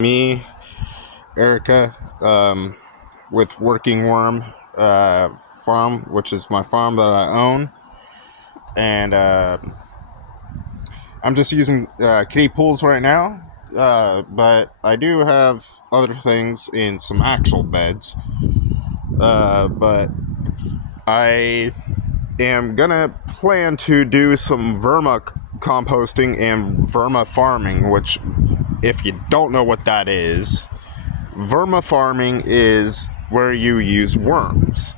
Me, Erica, with Working Worm Farm, which is my farm that I own. And I'm just using kiddie pools right now. But I do have other things in some actual beds. But I am gonna plan to do some verma composting and verma farming, which, if you don't know what that is, verma farming is where you use worms.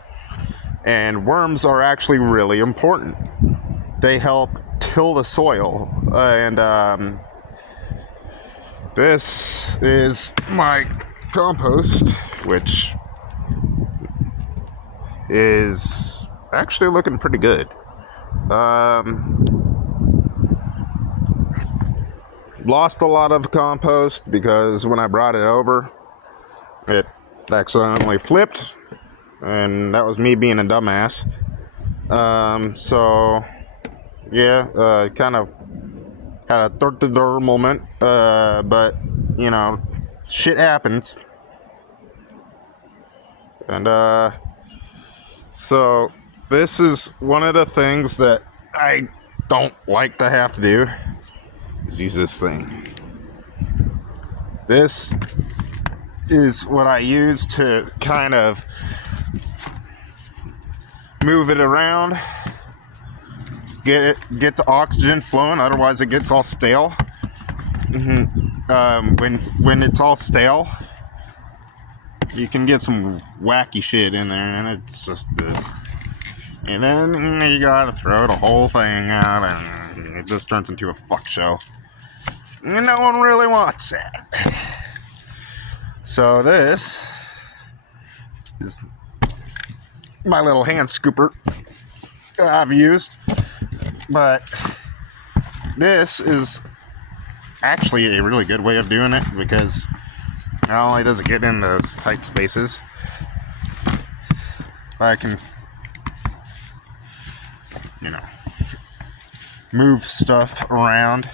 And worms are actually really important. They help till the soil. And this is my compost, which is actually looking pretty good. Lost a lot of compost because when I brought it over, it accidentally flipped, and that was me being a dumbass. So yeah, kind of had a third moment, but you know, shit happens. And so this is one of the things that I don't like to have to do, is use this thing. This is what I use to kind of move it around, get the oxygen flowing. Otherwise, it gets all stale. When it's all stale, you can get some wacky shit in there, and it's just good. And then you gotta throw the whole thing out, and it just turns into a fuck show. And no one really wants it. So this is my little hand scooper I've used, but this is actually a really good way of doing it, because not only does it get in those tight spaces, but I can, move stuff around.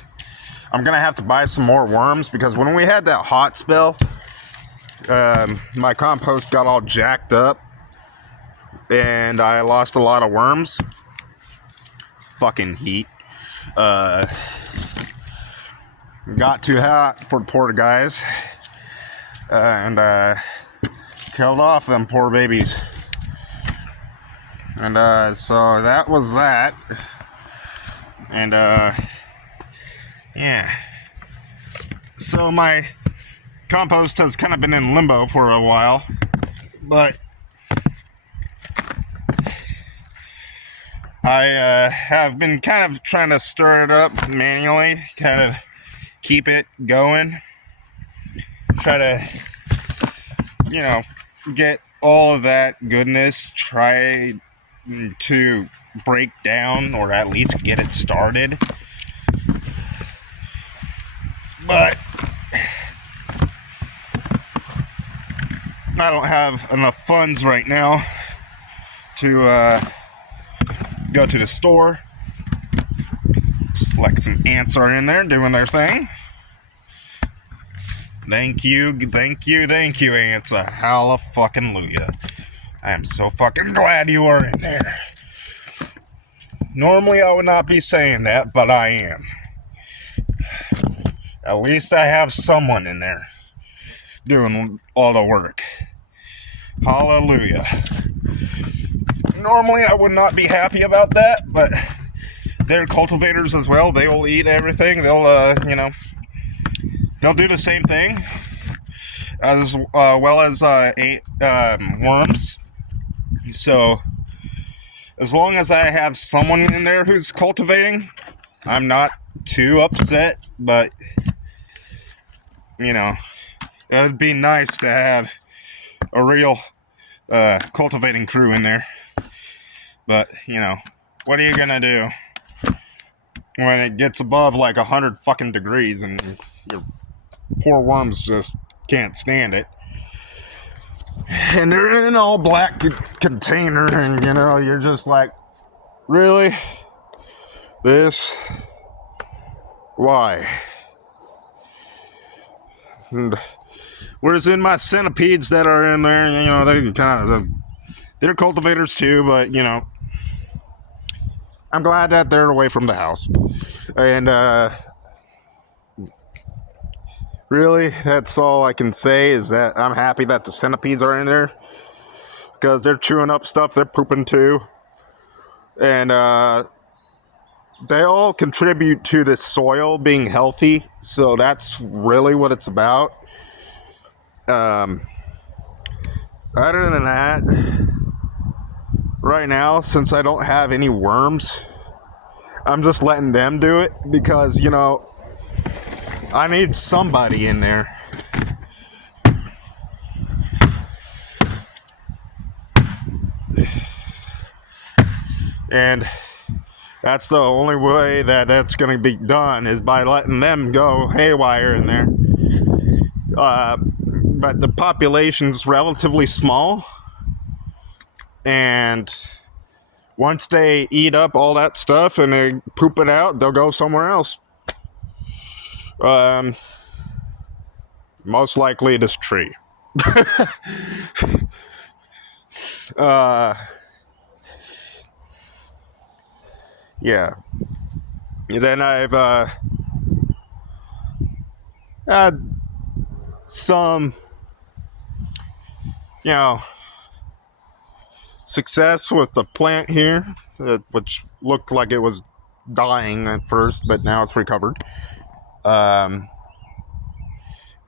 I'm gonna have to buy some more worms, because when we had that hot spell, my compost got all jacked up and I lost a lot of worms. Fucking heat. Got too hot for the poor guys, and killed off them poor babies. And so that was that. And yeah. So my compost has kind of been in limbo for a while, but I have been kind of trying to stir it up manually, kind of keep it going, try to, get all of that goodness, try to break down, or at least get it started. But I don't have enough funds right now to go to the store. Just like some ants are in there doing their thing. Thank you, ants. Hallelujah. I am so fucking glad you are in there. Normally I would not be saying that, but I am. At least I have someone in there doing all the work. Hallelujah. Normally I would not be happy about that, but they're cultivators as well. They will eat everything. They'll, they'll do the same thing as well as worms. So as long as I have someone in there who's cultivating, I'm not too upset. But it would be nice to have a real cultivating crew in there. But what are you gonna do when it gets above like 100 fucking degrees and your poor worms just can't stand it? And they're in an all black container, and you're just like, really? This? Why? And Whereas in my centipedes that are in there, you know, they kind of, they're cultivators too, but, you know, I'm glad that they're away from the house. And, really, that's all I can say is that I'm happy that the centipedes are in there because they're chewing up stuff, they're pooping too. And, they all contribute to the soil being healthy, so that's really what it's about. Other than that, right now, since I don't have any worms, I'm just letting them do it because, you know, I need somebody in there. And that's the only way that that's going to be done is by letting them go haywire in there. But the population's relatively small, and once they eat up all that stuff and they poop it out, they'll go somewhere else. Most likely this tree. Yeah. Then I've had some, you know, success with the plant here, which looked like it was dying at first, but now it's recovered. And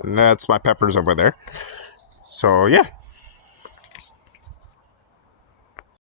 that's my peppers over there. So, yeah.